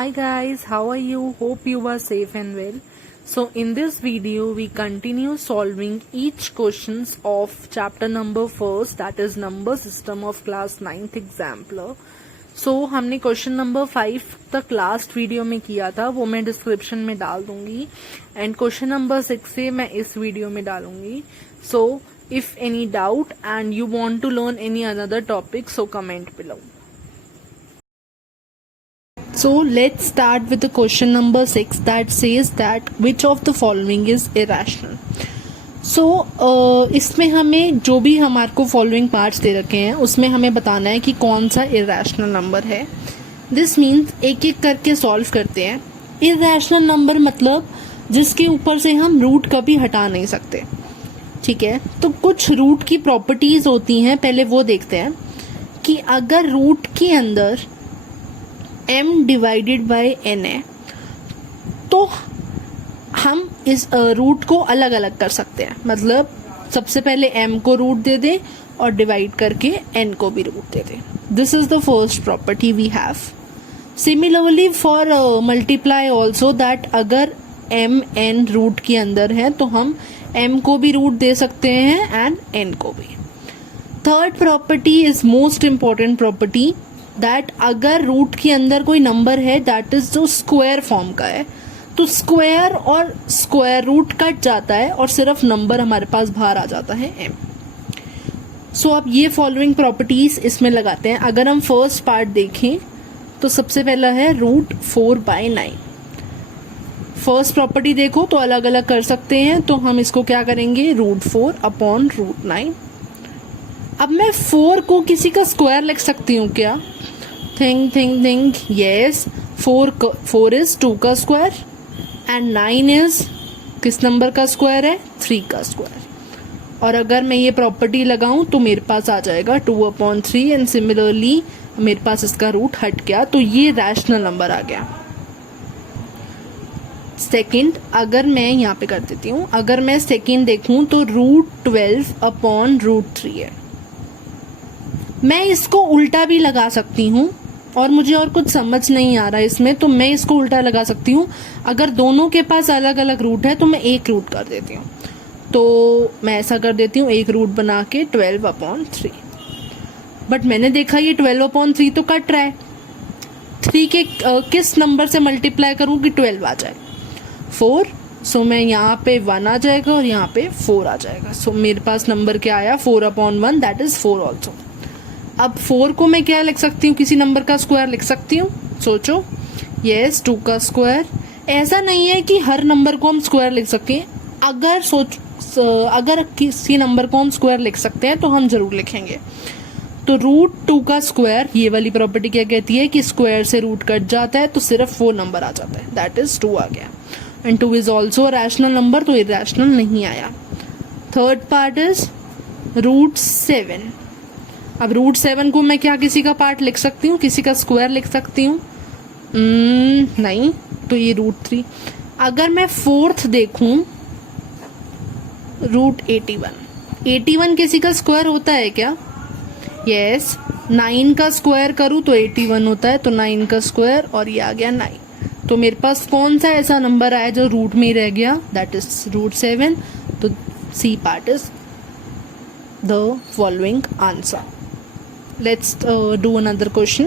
Hi guys, how are you? Hope you are safe and well. So in this video we continue solving each questions of chapter number first, that is number system of class 9th exampler. So हमने question number 5 तक last video में किया था, वो मैं description में डाल दूंगी एंड क्वेश्चन नंबर 6 से मैं इस वीडियो में डालूंगी. So if any doubt and you want to learn any another topic, so comment below. So let's start with the question number 6 that says that which of the following is irrational. So इसमें हमें जो भी हमारे को following parts दे रखे हैं उसमें हमें बताना है कि कौन सा इरेशनल नंबर है. दिस मीन्स एक एक करके सॉल्व करते हैं. इरेशनल नंबर मतलब जिसके ऊपर से हम रूट कभी हटा नहीं सकते. ठीक है, तो कुछ रूट की प्रॉपर्टीज होती हैं, पहले वो देखते हैं कि अगर रूट के अंदर m डिवाइडेड बाय n है तो हम इस रूट को अलग अलग कर सकते हैं. मतलब सबसे पहले m को रूट दे दें और डिवाइड करके n को भी रूट दे दें. This is the first property we have. Similarly for multiply also, that अगर m n रूट के अंदर है तो हम m को भी रूट दे सकते हैं एंड n को भी. Third property is most important property, that अगर रूट के अंदर कोई नंबर है दैट इज जो स्क्वायर फॉर्म का है तो स्क्वायर और स्क्वायर रूट कट जाता है और सिर्फ नंबर हमारे पास बाहर आ जाता है m. सो अब ये फॉलोइंग प्रॉपर्टीज इसमें लगाते हैं. अगर हम फर्स्ट पार्ट देखें तो सबसे पहला है रूट 4/9. फर्स्ट प्रॉपर्टी देखो तो अलग अलग कर सकते हैं, तो हम इसको क्या करेंगे, रूट 4/√9. अब मैं 4 को किसी का स्क्वायर लिख सकती हूँ क्या? Think yes. 4 इज 2 का स्क्वायर एंड 9 इज किस नंबर का स्क्वायर है? 3 का स्क्वायर. और अगर मैं ये प्रॉपर्टी लगाऊं तो मेरे पास आ जाएगा 2/3 एंड सिमिलरली मेरे पास इसका रूट हट गया, तो ये रैशनल नंबर आ गया. सेकेंड, अगर मैं यहाँ पे कर देती हूँ, अगर मैं सेकेंड देखूं तो रूट 12/√3 है. मैं इसको उल्टा भी लगा सकती हूँ और मुझे और कुछ समझ नहीं आ रहा है इसमें, तो मैं इसको उल्टा लगा सकती हूँ. अगर दोनों के पास अलग अलग रूट है तो मैं एक रूट कर देती हूँ. तो मैं ऐसा कर देती हूँ, एक रूट बना के 12/3. बट मैंने देखा ये 12/3 तो कट रहा है. 3 के किस नंबर से मल्टीप्लाई करूँ कि 12 आ जाए? 4. सो मैं यहाँ पे 1 आ जाएगा और यहाँ पे 4 आ जाएगा. सो मेरे पास नंबर क्या आया? 4/1, दैट इज 4 ऑल्सो. अब 4 को मैं क्या लिख सकती हूँ? किसी नंबर का स्क्वायर लिख सकती हूँ. सोचो. यस, 2 का स्क्वायर. ऐसा नहीं है कि हर नंबर को हम स्क्वायर लिख सकें. अगर किसी नंबर को हम स्क्वायर लिख सकते हैं तो हम जरूर लिखेंगे. तो रूट 2 का स्क्वायर, ये वाली प्रॉपर्टी क्या कहती है कि स्क्वायर से रूट कट जाता है तो सिर्फ 4 नंबर आ जाता है, दैट इज 2 आ गया. And 2 is also rational number, तो इरेशनल नहीं आया. Third part is root 7. अब रूट 7 को मैं क्या किसी का पार्ट लिख सकती हूँ? किसी का स्क्वायर लिख सकती हूँ? नहीं, तो ये रूट 3. अगर मैं फोर्थ देखूं, रूट 81 किसी का स्क्वायर होता है क्या? यस. 9 का स्क्वायर करूं तो 81 होता है, तो 9 का स्क्वायर और ये आ गया 9. तो मेरे पास कौन सा ऐसा नंबर आया जो रूट में ही रह गया? That is root 7. तो C part is the following answer. Let's do another question.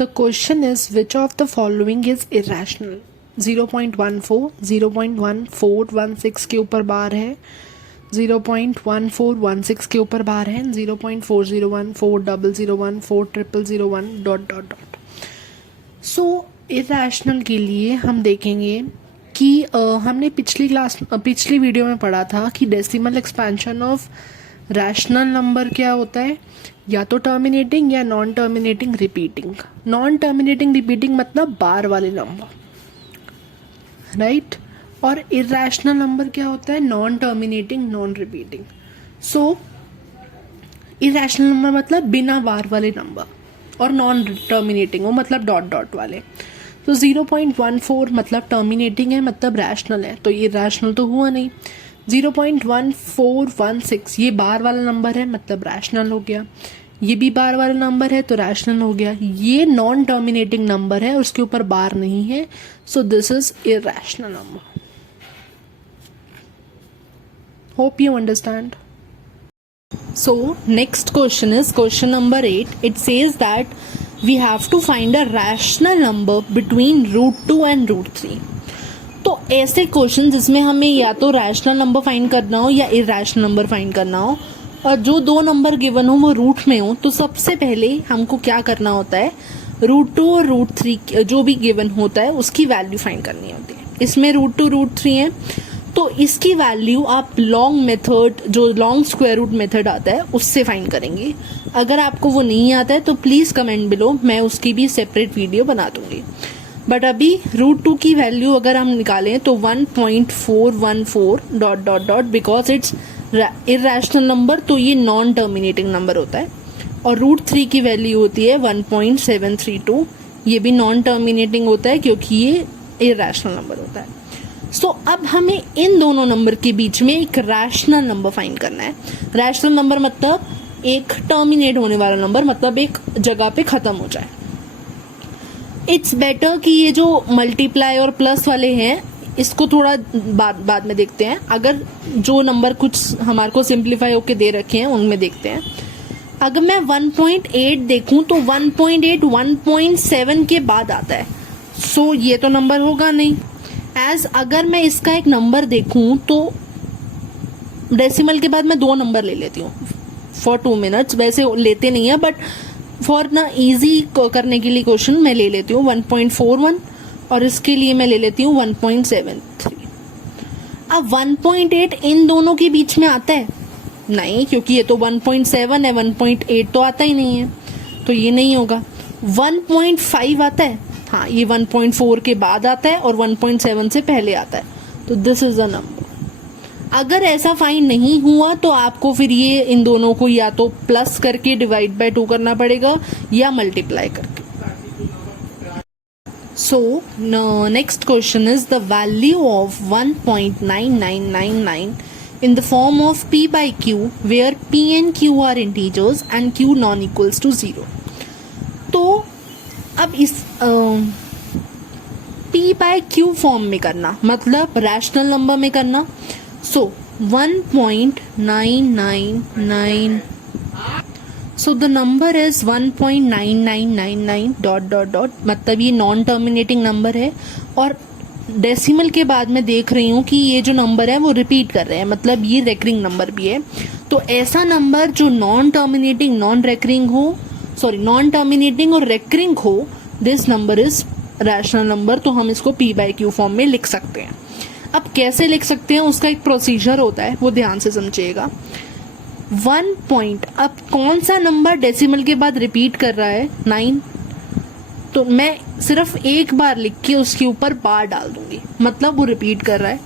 The question is which of the following is irrational? 0.14, 0.1416 के ऊपर बार है, 0.1416 के ऊपर बार है, 0.401, 4001, 4001 डॉट डॉट डॉट. सो इरेशनल के लिए हम देखेंगे कि हमने पिछली वीडियो में पढ़ा था कि decimal expansion of rational number क्या होता है? या तो टर्मिनेटिंग या non terminating repeating. Non terminating repeating मतलब बार वाले नंबर, राइट. और इरेशनल नंबर क्या होता है? Non terminating non repeating. So irrational number मतलब बिना बार वाले नंबर, और नॉन टर्मिनेटिंग वो मतलब डॉट डॉट वाले. तो 0.14 मतलब टर्मिनेटिंग है, मतलब रैशनल है, तो ये रैशनल तो हुआ नहीं. 0.1416 ये बार वाला नंबर है, मतलब रैशनल हो गया. ये भी बार वाला नंबर है तो रैशनल हो गया। ये नॉन टर्मिनेटिंग नंबर है, उसके ऊपर बार नहीं है, so this is irrational number. Hope you understand. So next question is question number 8. It says that we have to find a rational number between root 2 and root 3. तो ऐसे question जिसमें हमें या तो रैशनल नंबर फाइंड करना हो या irrational number find करना हो और जो दो नंबर गिवन हो वो रूट में हो, तो सबसे पहले हमको क्या करना होता है, रूट 2 और रूट 3 जो भी गिवन होता है उसकी वैल्यू फाइंड करनी होती है। इसमें रूट 2 रूट 3 है तो इसकी वैल्यू आप लॉन्ग मेथड, जो लॉन्ग स्क्वायर रूट मेथड आता है उससे फाइंड करेंगे। अगर आपको वो नहीं आता है तो प्लीज कमेंट बिलो, मैं उसकी भी सेपरेट वीडियो बना दूंगी। बट अभी रूट 2 की वैल्यू अगर हम निकालें तो 1.414 dot dot dot, because it's irrational number तो ये नॉन टर्मिनेटिंग नंबर होता है। और रूट 3 की वैल्यू होती है 1.732, ये भी नॉन टर्मिनेटिंग होता है क्योंकि ये इरैशनल नंबर होता है। सो अब हमें इन दोनों नंबर के बीच में एक रैशनल नंबर फाइंड करना है। रैशनल नंबर मतलब एक टर्मिनेट होने वाला नंबर, मतलब एक जगह पे खत्म हो जाए। इट्स बेटर कि ये जो मल्टीप्लाई और प्लस वाले हैं इसको थोड़ा बाद में देखते हैं। अगर जो नंबर कुछ हमारे को सिंप्लीफाई होके दे रखे हैं उनमें देखते हैं। अगर मैं 1.8 देखूं तो 1.8 1.7 के बाद आता है, सो ये तो नंबर होगा नहीं। एज अगर मैं इसका एक नंबर देखूं तो डेसिमल के बाद मैं दो नंबर ले लेती हूँ फॉर 2 मिनट्स, वैसे लेते नहीं है बट फॉर ना इजी करने के लिए क्वेश्चन मैं ले लेती हूँ 1.41 और इसके लिए मैं ले लेती हूँ 1.73। अब 1.8 इन दोनों के बीच में आता है नहीं, क्योंकि ये तो 1.7 है, 1.8 तो आता ही नहीं है, तो ये नहीं होगा। 1.5 आता है, हाँ ये 1.4 के बाद आता है और 1.7 से पहले आता है, तो दिस इज द नंबर। अगर ऐसा फाइंड नहीं हुआ तो आपको फिर ये इन दोनों को या तो प्लस करके डिवाइड बाय 2 करना पड़ेगा या मल्टीप्लाई करके। सो next question is the value of 1.9999 in the form of p by q where p and q are integers and q non equals to 0। तो अब इस p by q फॉर्म में करना मतलब रैशनल नंबर में करना। सो 1.9999, so the number is 1.9999 dot dot dot, मतलब ये नॉन टर्मिनेटिंग नंबर है और डेसिमल के बाद मैं देख रही हूँ कि ये जो नंबर है वो रिपीट कर रहे हैं, मतलब ये रेकरिंग नंबर भी है। तो ऐसा नंबर जो नॉन टर्मिनेटिंग नॉन टर्मिनेटिंग और रेकरिंग हो, this number is rational number. तो हम इसको p बाई क्यू फॉर्म में लिख सकते हैं। अब कैसे लिख सकते हैं उसका एक प्रोसीजर होता है, वो ध्यान से समझिएगा। 1 पॉइंट, अब कौन सा नंबर डेसिमल के बाद रिपीट कर रहा है 9, तो मैं सिर्फ एक बार लिख के उसके ऊपर बार डाल दूंगी, मतलब वो रिपीट कर रहा है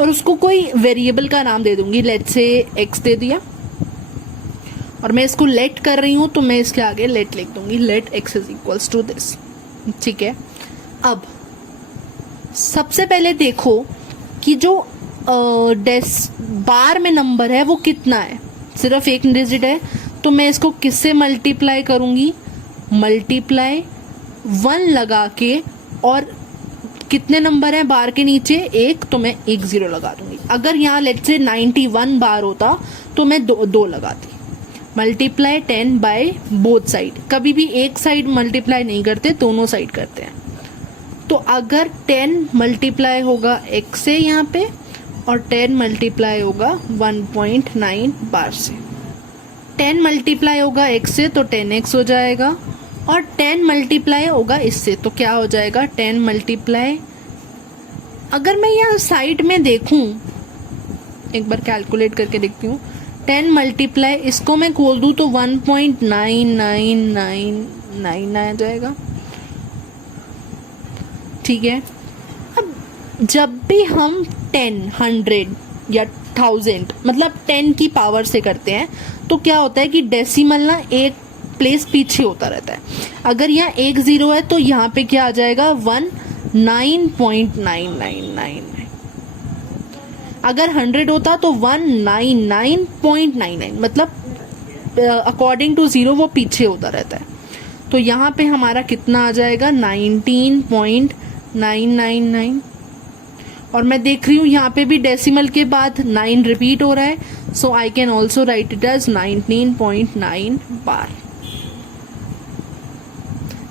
और उसको कोई वेरिएबल का नाम दे दूंगी, लेट से x दे दिया और मैं इसको लेट कर रही हूं तो मैं इसके आगे लेट लिख दूंगी, let x is equals to this. ठीक है, अब सबसे पहले देखो कि जो बार में नंबर है वो कितना है, सिर्फ एक डिजिट है, तो मैं इसको किससे मल्टीप्लाई करूंगी, मल्टीप्लाई 1 लगा के, और कितने नंबर हैं बार के नीचे, एक, तो मैं 1 0 लगा दूंगी। अगर यहाँ लेट से 91 बार होता तो मैं 2 लगाती। मल्टीप्लाई 10 बाय बोथ साइड, कभी भी एक साइड मल्टीप्लाई नहीं करते, दोनों साइड करते हैं। तो अगर 10 मल्टीप्लाई होगा x से यहाँ पे और 10 मल्टीप्लाई होगा 1.9 बार से, 10 मल्टीप्लाई होगा x से तो 10x हो जाएगा और 10 मल्टीप्लाई होगा इससे तो क्या हो जाएगा 10 मल्टीप्लाई। अगर मैं यहाँ साइड में देखूं, एक बार कैलकुलेट करके देखती हूँ, 10 मल्टीप्लाई इसको मैं खोल दूं तो 1.9999 आ जाएगा। ठीक है, अब जब भी हम 10 100 या 1000 मतलब 10 की पावर से करते हैं तो क्या होता है कि डेसिमल ना एक प्लेस पीछे होता रहता है। अगर यहाँ 1 0 है तो यहाँ पे क्या आ जाएगा 19.9999। अगर 100 होता तो 199.99, मतलब अकॉर्डिंग टू 0 वो पीछे होता रहता है। तो यहाँ पे हमारा कितना आ जाएगा 19.999। और मैं देख रही हूँ यहाँ पे भी डेसिमल के बाद 9 रिपीट हो रहा है, so I can also write it as 19.9 bar.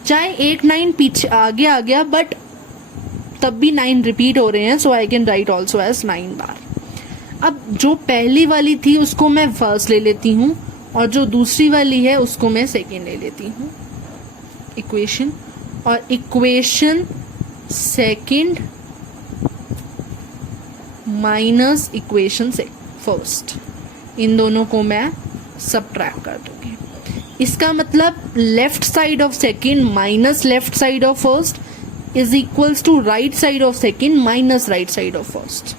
चाहे 8 9 पीछे आगे आ गया बट तब भी 9 रिपीट हो रहे हैं, so I can write also as 9 bar. अब जो पहली वाली थी उसको मैं फर्स्ट ले लेती हूँ और जो दूसरी वाली है उसको मैं सेकेंड ले लेती हूँ इक्वेशन, और इक्वेशन सेकेंड माइनस इक्वेशन से फर्स्ट, इन दोनों को मैं सबट्रैक्ट कर दूंगी। इसका मतलब left side of second minus left side of first is equals to right side of second minus right side of first.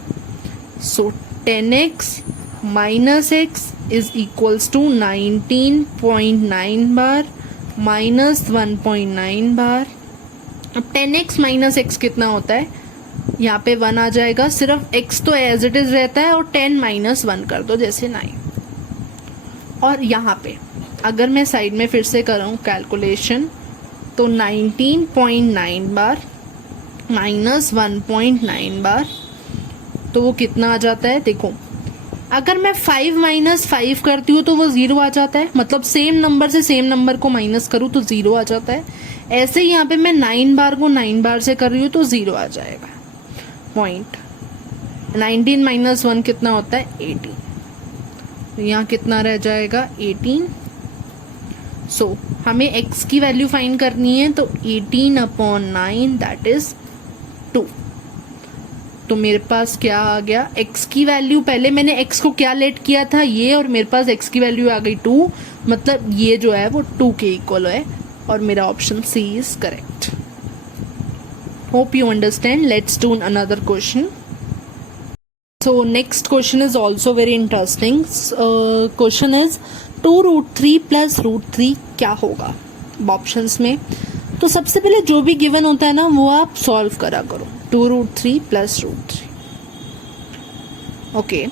So 10x minus x is equals to 19.9 bar minus 1.9 bar. अब 10x minus x कितना होता है, यहाँ पे 1 आ जाएगा, सिर्फ x तो as it is रहता है और 10 माइनस 1 कर दो जैसे 9। और यहाँ पे अगर मैं साइड में फिर से करूँ कैलकुलेशन तो 19.9 बार माइनस 1.9 बार, तो वो कितना आ जाता है। देखो अगर मैं 5 माइनस 5 करती हूँ तो वो 0 आ जाता है, मतलब सेम नंबर से सेम नंबर को माइनस करूँ तो 0 आ जाता है। ऐसे ही यहाँ पे मैं 9 बार को 9 बार से कर रही हूँ तो 0 आ जाएगा पॉइंट। 19 माइनस 1 कितना होता है 18, तो यहाँ कितना रह जाएगा 18। सो हमें x की वैल्यू फाइंड करनी है, तो 18/9 दैट इज 2। तो मेरे पास क्या आ गया, x की वैल्यू, पहले मैंने x को क्या लेट किया था ये, और मेरे पास x की वैल्यू आ गई 2, मतलब ये जो है वो 2 के इक्वल है, और मेरा option C is correct. Hope you understand. Let's do another question. So next question is also very interesting. Question is 2√3 plus √3 क्या होगा ऑप्शंस में। तो सबसे पहले जो भी गिवन होता है ना वो आप सॉल्व करा करो। 2√3 प्लस √3। ओके,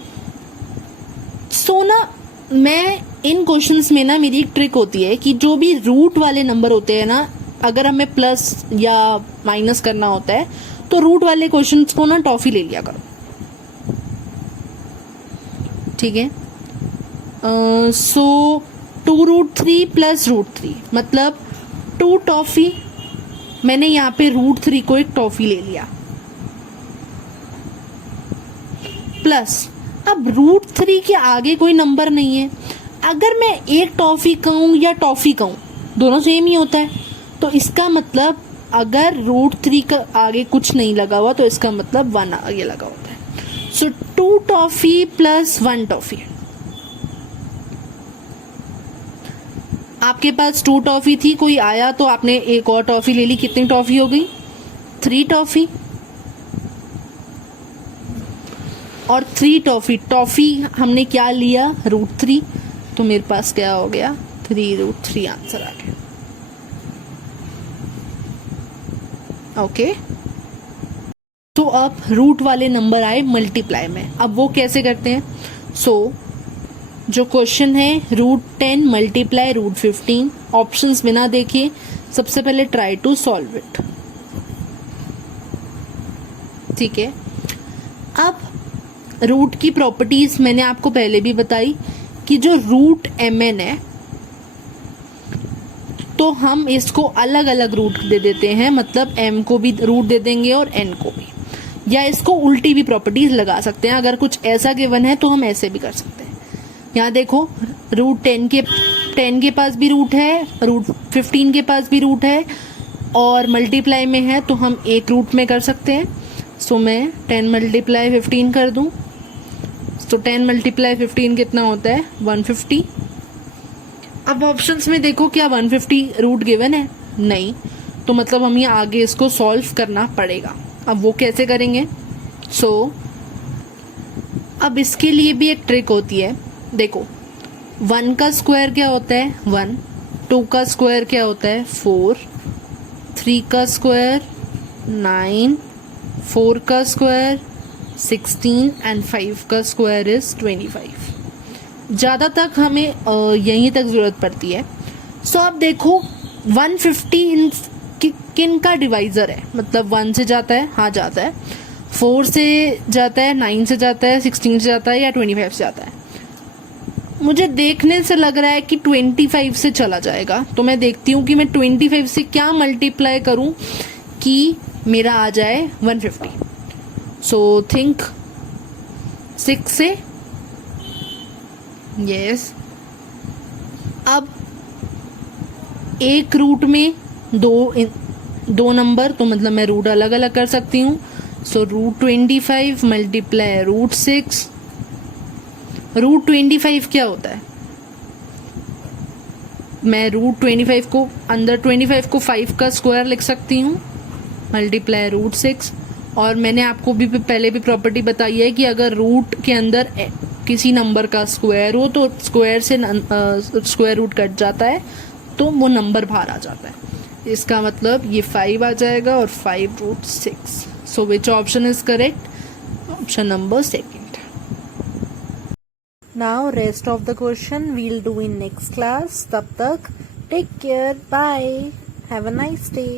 सो ना मैं इन क्वेश्चंस में ना मेरी एक ट्रिक होती है कि जो भी रूट वाले नंबर होते हैं ना, अगर हमें प्लस या माइनस करना होता है तो रूट वाले क्वेश्चंस को ना टॉफी ले लिया करो, ठीक है। सो 2√3 प्लस √3 मतलब 2 टॉफी, मैंने यहाँ पे √3 को एक टॉफी ले लिया, प्लस अब √3 के आगे कोई नंबर नहीं है। अगर मैं एक टॉफी कहूँ या टॉफी कहूँ दोनों सेम ही होता है, तो इसका मतलब अगर √3 का आगे कुछ नहीं लगा हुआ तो इसका मतलब 1 आगे लगा होता है। सो 2 टॉफी प्लस 1 टॉफी। आपके पास 2 टॉफी थी, कोई आया तो आपने एक और टॉफी ले ली, कितनी टॉफी हो गई 3 टॉफी। और 3 टॉफी हमने क्या लिया √3, तो मेरे पास क्या हो गया 3√3 आंसर आ गया। ओके, तो अब रूट वाले नंबर आए मल्टीप्लाई में। अब वो कैसे करते हैं। सो जो क्वेश्चन है √10 मल्टीप्लाई √15, ऑप्शंस बिना देखिए सबसे पहले ट्राई टू सॉल्व इट, ठीक है। अब रूट की प्रॉपर्टीज मैंने आपको पहले भी बताई कि जो रूट mn है तो हम इसको अलग अलग रूट दे देते हैं, मतलब m को भी रूट दे देंगे और n को भी, या इसको उल्टी भी प्रॉपर्टीज लगा सकते हैं। अगर कुछ ऐसा गिवन है तो हम ऐसे भी कर सकते हैं। यहाँ देखो √10 के पास भी रूट है, √15 के पास भी रूट है, और मल्टीप्लाई में है तो हम एक रूट में कर सकते हैं। सो मैं 10 मल्टीप्लाई 15 कर दूं, तो 10 मल्टीप्लाई 15 कितना होता है 150। अब ऑप्शंस में देखो क्या 150 रूट गिवन है, नहीं, तो मतलब हमें आगे इसको सॉल्व करना पड़ेगा। अब वो कैसे करेंगे। सो अब इसके लिए भी एक ट्रिक होती है। देखो 1 का स्क्वायर क्या होता है 1, 2 का स्क्वायर क्या होता है 4, 3 का स्क्वायर 9, 4 का स्क्वायर 16 एंड 5 का स्क्वायर इज 25। ज़्यादा तक हमें यहीं तक ज़रूरत पड़ती है। सो अब देखो 150 इन किन का डिवाइज़र है, मतलब 1 से जाता है, हाँ जाता है, 4 से जाता है, 9 से जाता है, 16 से जाता है या 25 से जाता है। मुझे देखने से लग रहा है कि 25 से चला जाएगा, तो मैं देखती हूँ कि मैं 25 से क्या मल्टीप्लाई करूँ कि मेरा आ जाए 150। सो थिंक 6 से, यस। अब एक रूट में दो नंबर, तो मतलब मैं रूट अलग अलग कर सकती हूँ। So root 25 multiply root 6। Root 25 क्या होता है, मैं रूट 25 को अंदर 25 को 5 का स्क्वायर लिख सकती हूँ मल्टीप्लाई रूट 6। और मैंने आपको भी पहले भी प्रॉपर्टी बताई है कि अगर रूट के अंदर किसी नंबर का स्क्वायर हो तो स्क्वायर से स्क्वायर रूट कट जाता है, तो वो नंबर बाहर आ जाता है। इसका मतलब ये 5 आ जाएगा और 5 root 6। So which option is correct? Option number 2. Now rest of the question we'll do in next class. तब तक take care. Bye. Have a nice day.